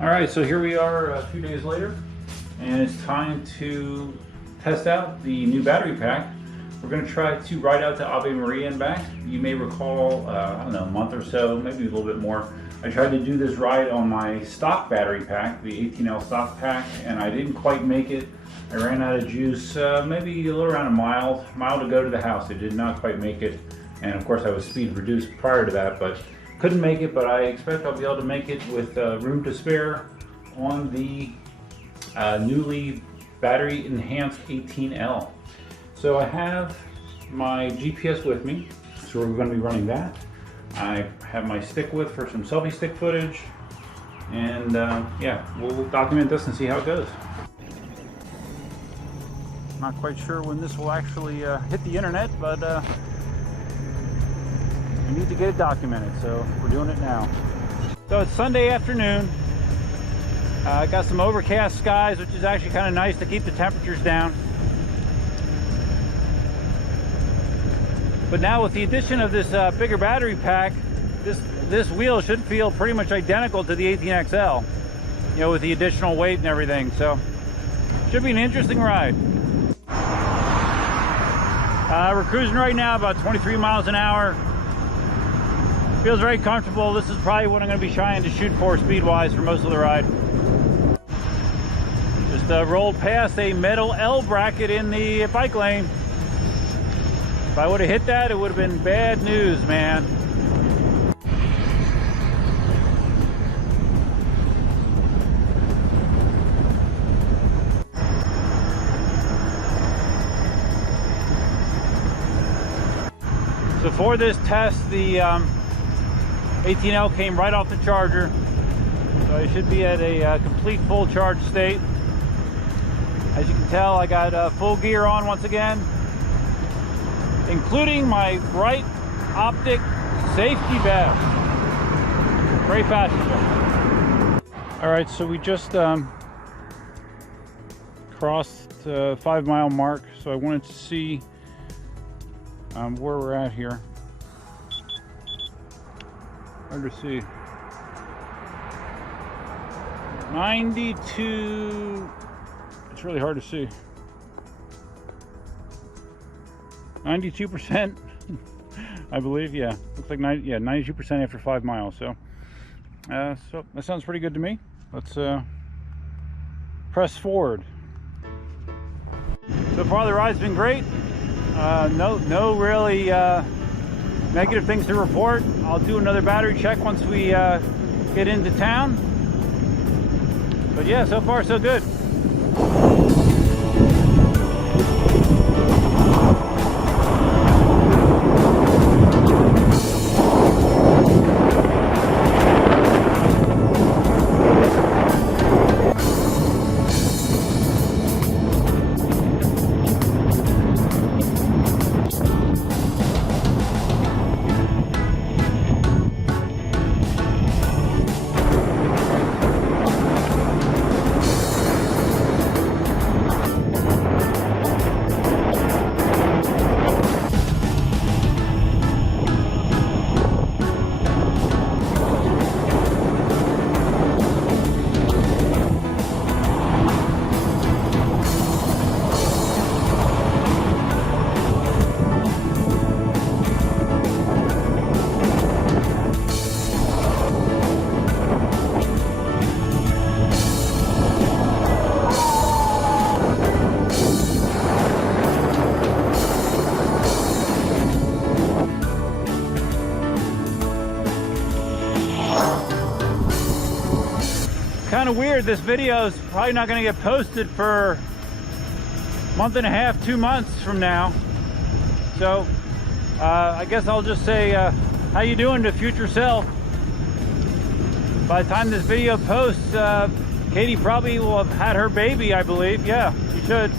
Alright, so here we are a few days later, and it's time to test out the new battery pack. We're going to try to ride out to Ave Maria and back. You may recall, I don't know, a month or so, maybe a little bit more, I tried to do this ride on my stock battery pack, the 18L stock pack, and I didn't quite make it. I ran out of juice, maybe a little around a mile to go to the house. I did not quite make it, and of course I was speed reduced prior to that, but couldn't make it. But I expect I'll be able to make it with room to spare on the newly battery enhanced 18L. So I have my GPS with me, so we're going to be running that. I have my stick with for some selfie stick footage, and yeah, we'll document this and see how it goes. Not quite sure when this will actually hit the internet, but we need to get it documented, so we're doing it now. So it's Sunday afternoon. I got some overcast skies, which is actually kind of nice to keep the temperatures down. But now with the addition of this bigger battery pack, this wheel should feel pretty much identical to the 18XL, you know, with the additional weight and everything. So should be an interesting ride. We're cruising right now about 23 miles an hour. Feels very comfortable. This is probably what I'm going to be trying to shoot for speed-wise for most of the ride. Just rolled past a metal L bracket in the bike lane. If I would have hit that, it would have been bad news, man. So for this test, the 18L came right off the charger, so I should be at a complete full charge state. As you can tell, I got full gear on once again, including my bright optic safety vest. Very fashionable. All right, so we just crossed the 5 mile mark, so I wanted to see where we're at here. Hard to see. 92. It's really hard to see. 92%, I believe. Yeah, looks like 92% after 5 miles. So that sounds pretty good to me. Let's press forward. So far the ride's been great. No really negative things to report. I'll do another battery check once we get into town. But yeah, so far so good. Kind of weird, this video is probably not going to get posted for a month and a half, 2 months from now. So I guess I'll just say how you doing to future self. By the time this video posts, Katie probably will have had her baby, I believe. Yeah, she should.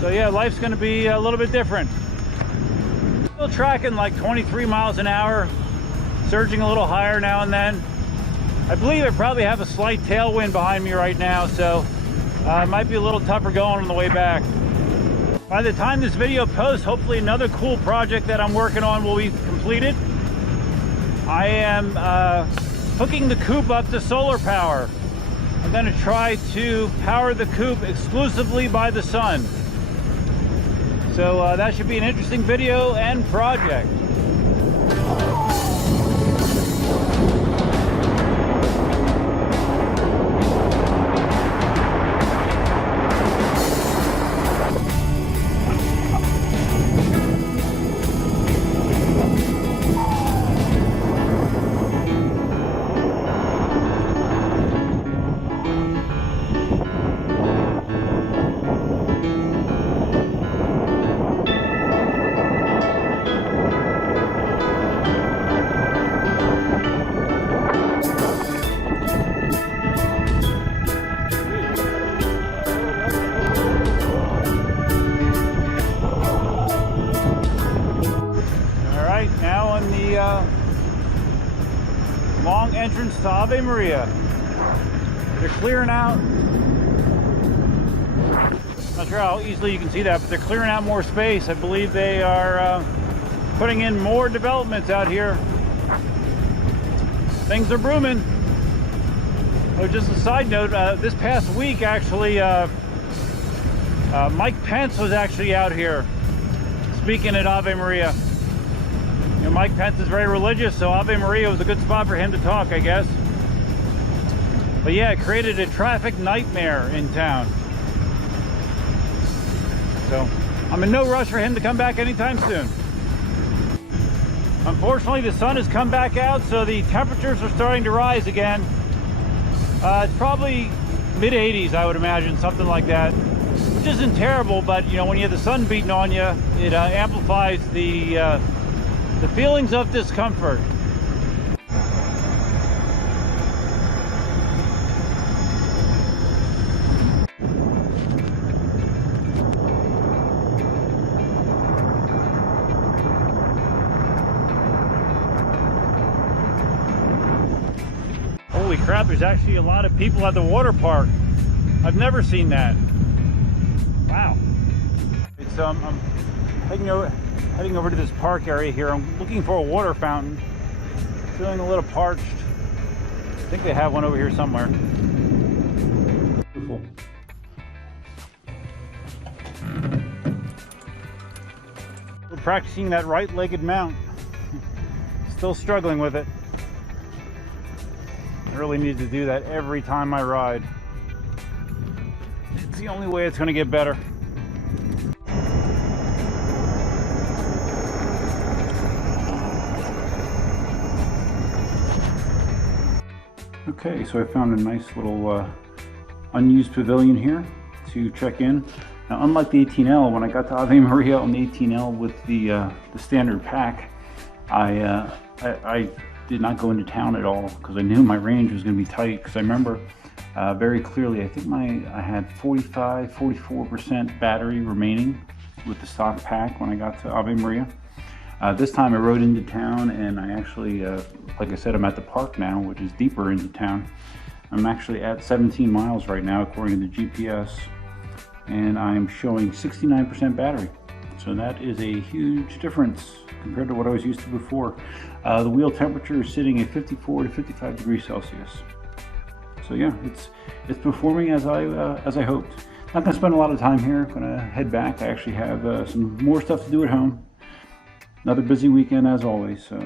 So yeah, life's going to be a little bit different. Still tracking like 23 miles an hour, surging a little higher now and then. I believe I probably have a slight tailwind behind me right now, so It might be a little tougher going on the way back. By the time this video posts, hopefully another cool project that I'm working on will be completed. I am hooking the coupe up to solar power. I'm going to try to power the coupe exclusively by the sun. So that should be an interesting video and project. Long entrance to Ave Maria. They're clearing out, not sure how easily you can see that, but they're clearing out more space. I believe they are putting in more developments out here. Things are booming. Oh, just a side note, this past week actually, Mike Pence was actually out here speaking at Ave Maria. You know, Mike Pence is very religious, so Ave Maria was a good spot for him to talk, I guess. But yeah, it created a traffic nightmare in town. So I'm in no rush for him to come back anytime soon. Unfortunately, the sun has come back out, so the temperatures are starting to rise again. It's probably mid-80s, I would imagine, something like that. Which isn't terrible, but you know, when you have the sun beating on you, it amplifies the feelings of discomfort. Holy crap, there's actually a lot of people at the water park. I've never seen that. Wow. It's I'm heading over to this park area here. I'm looking for a water fountain. Feeling a little parched. I think they have one over here somewhere. Beautiful. Still practicing that right-legged mount. Still struggling with it. I really need to do that every time I ride. It's the only way it's going to get better. Okay, so I found a nice little unused pavilion here to check in. Now, unlike the 18L, when I got to Ave Maria on the 18L with the standard pack, I did not go into town at all because I knew my range was going to be tight. Because I remember very clearly, I think I had 44% battery remaining with the stock pack when I got to Ave Maria. This time I rode into town, and I actually, like I said, I'm at the park now, which is deeper into town. I'm actually at 17 miles right now, according to the GPS, and I'm showing 69% battery. So that is a huge difference compared to what I was used to before. The wheel temperature is sitting at 54 to 55 degrees Celsius. So yeah, it's performing as I hoped. Not going to spend a lot of time here. I'm going to head back. I actually have some more stuff to do at home. Another busy weekend as always, so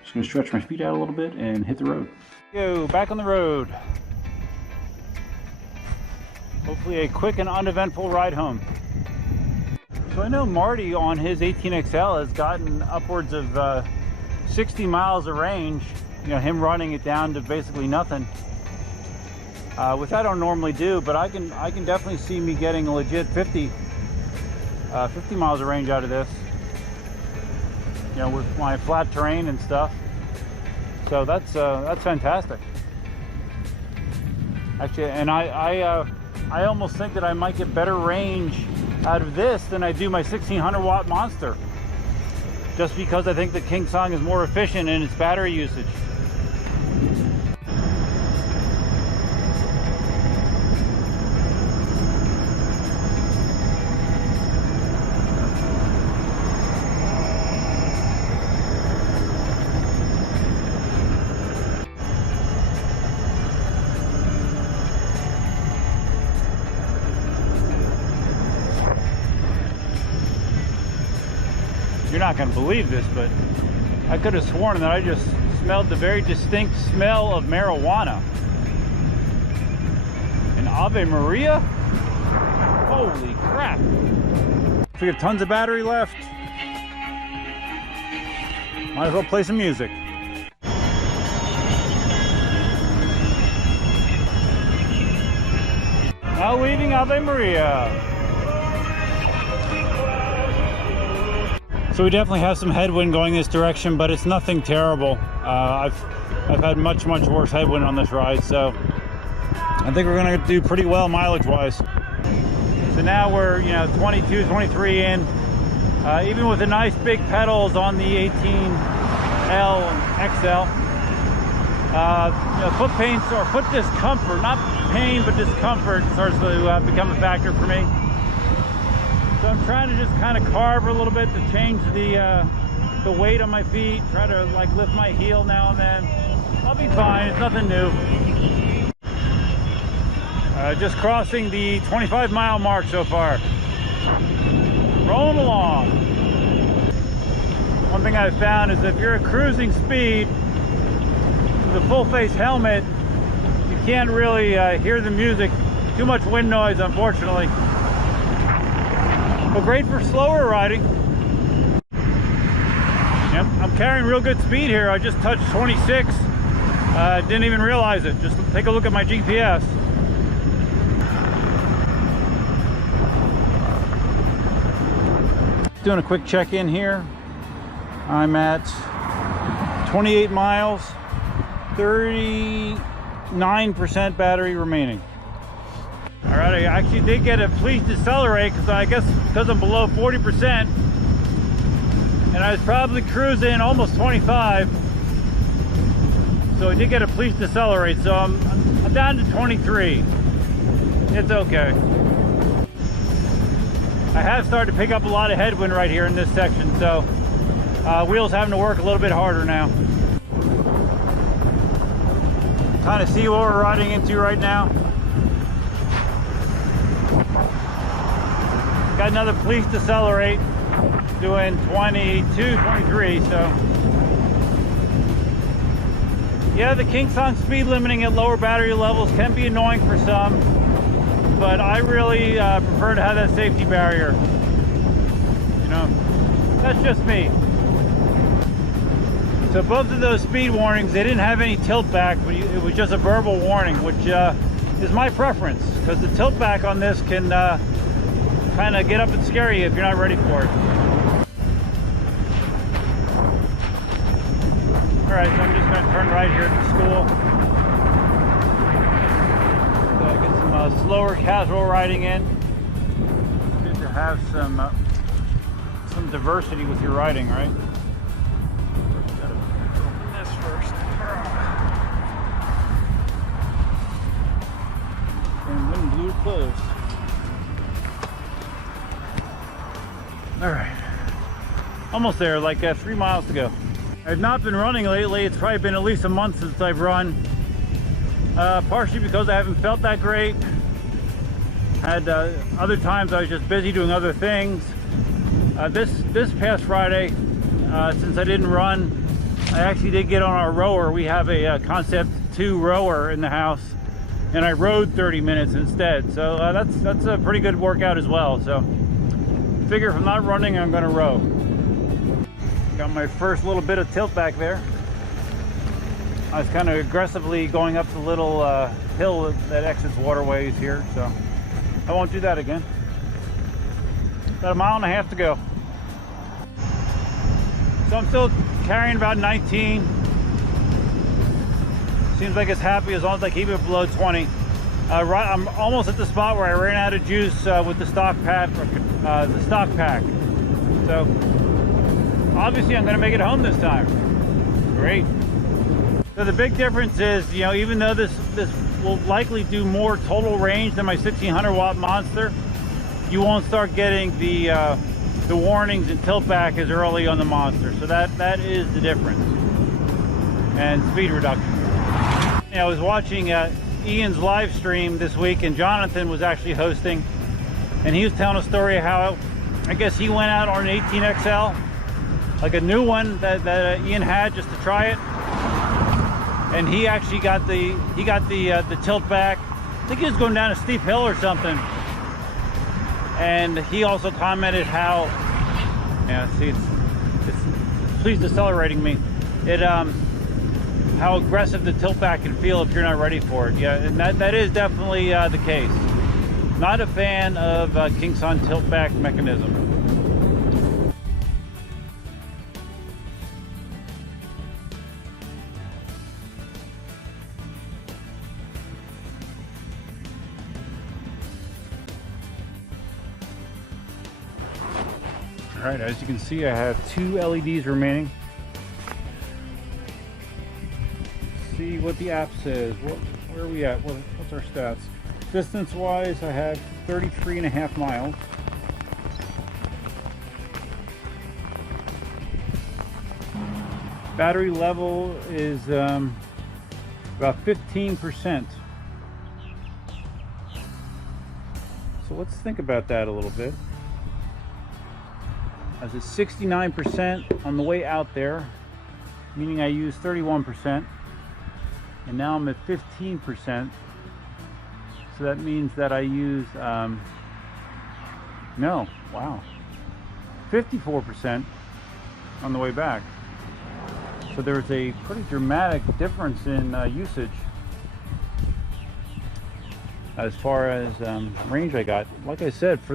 just going to stretch my feet out a little bit and hit the road. Yo, back on the road. Hopefully a quick and uneventful ride home. So I know Marty on his 18XL has gotten upwards of 60 miles of range, you know, him running it down to basically nothing, which I don't normally do, but I can definitely see me getting a legit 50 miles of range out of this. You know, with my flat terrain and stuff. So that's fantastic. Actually, and I almost think that I might get better range out of this than I do my 1600 watt Monster. Just because I think the KingSong is more efficient in its battery usage. not going to believe this, but I could have sworn that I just smelled the very distinct smell of marijuana. In Ave Maria? Holy crap. So we have tons of battery left. Might as well play some music. Now leaving Ave Maria. So we definitely have some headwind going this direction, but it's nothing terrible. I've had much worse headwind on this ride, so I think we're gonna do pretty well mileage wise. So now we're 22, 23 in. Even with the nice big pedals on the 18L and XL, foot pain or foot discomfort, not pain but discomfort, starts to become a factor for me. So I'm trying to just kind of carve a little bit to change the weight on my feet, try to like lift my heel now and then. I'll be fine, it's nothing new. Just crossing the 25-mile mark so far. Rolling along. One thing I've found is if you're at cruising speed with a full face helmet, you can't really hear the music. Too much wind noise, unfortunately. But great for slower riding. Yep, I'm carrying real good speed here. I just touched 26. Didn't even realize it. Just take a look at my GPS. Doing a quick check-in here. I'm at 28 miles, 39% battery remaining. All right, I actually did get a please decelerate because I guess because I'm below 40%, and I was probably cruising almost 25. So I did get a please decelerate. So I'm down to 23. It's okay. I have started to pick up a lot of headwind right here in this section, so wheels having to work a little bit harder now. Kind of see what we're riding into right now. Got another police decelerate, doing 22, 23, so. Yeah, the KingSong speed limiting at lower battery levels can be annoying for some, but I really prefer to have that safety barrier. You know, that's just me. So both of those speed warnings, they didn't have any tilt back, but it was just a verbal warning, which is my preference, because the tilt back on this can kind of get up and scare you if you're not ready for it. All right, so I'm just going to turn right here at the school. So I get some slower casual riding in. Good to have some diversity with your riding, right? Gotta open this first. And wind blew it closed. All right, almost there, like 3 miles to go. I've not been running lately. It's probably been at least a month since I've run. Partially because I haven't felt that great. Had other times I was just busy doing other things. This past Friday, since I didn't run, I actually did get on our rower. We have a Concept 2 rower in the house, and I rode 30 minutes instead. So that's a pretty good workout as well. So figure if I'm not running, I'm gonna row. Got my first little bit of tilt back there. I was kind of aggressively going up the little hill that exits waterways here, so I won't do that again. About a mile and a half to go. So I'm still carrying about 19. Seems like it's happy as long as I keep it below 20. I'm almost at the spot where I ran out of juice with the stock pack. So obviously I'm going to make it home this time. Great. So the big difference is, even though this will likely do more total range than my 1600 watt Monster, you won't start getting the warnings and tilt back as early on the Monster. So that is the difference. And speed reduction. I was watching Ian's live stream this week, and Jonathan was actually hosting, and he was telling a story of how I guess he went out on an 18XL like a new one that Ian had just to try it. And he actually got the Tiltback. I think he was going down a steep hill or something. And he also commented how, yeah, see, it's please decelerating me. It how aggressive the Tiltback can feel if you're not ready for it. Yeah, and that is definitely the case. Not a fan of KingSong Tiltback mechanism. All right, as you can see, I have 2 LEDs remaining. Let's see what the app says. Where are we at? What's our stats? Distance-wise, I have 33.5 miles. Battery level is about 15%. So let's think about that a little bit. I was at 69% on the way out there, meaning I used 31%, and now I'm at 15%. So that means that I used, 54% on the way back. So there's a pretty dramatic difference in usage. As far as range I got, like I said, for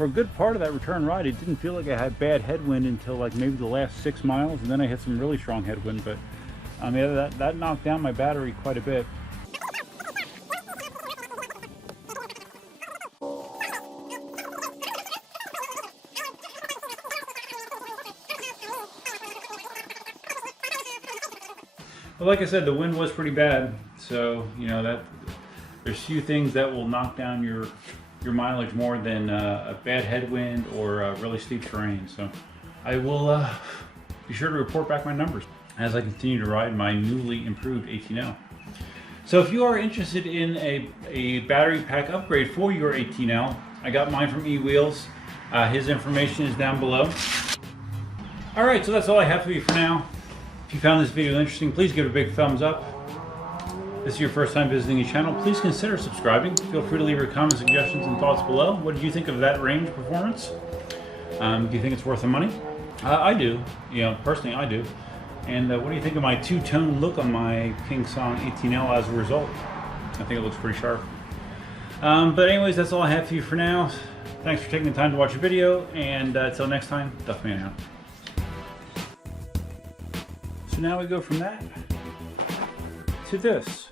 a good part of that return ride, it didn't feel like I had bad headwind until like maybe the last 6 miles, and then I had some really strong headwind. But yeah, that knocked down my battery quite a bit. But like I said, the wind was pretty bad, so you know that there's few things that will knock down your mileage more than a bad headwind or really steep terrain. So I will be sure to report back my numbers as I continue to ride my newly improved 18L. So if you are interested in a battery pack upgrade for your 18L, I got mine from eWheels. His information is down below. All right, so that's all I have for you for now. If you found this video interesting, please give it a big thumbs up. If this is your first time visiting the channel, please consider subscribing. Feel free to leave your comments, suggestions, and thoughts below. What did you think of that range performance? Do you think it's worth the money? I do. You know, personally, I do. And what do you think of my two-tone look on my KingSong 18L as a result? I think it looks pretty sharp. But anyways, that's all I have for you for now. Thanks for taking the time to watch the video, and until next time, Duffman out. So now we go from that to this.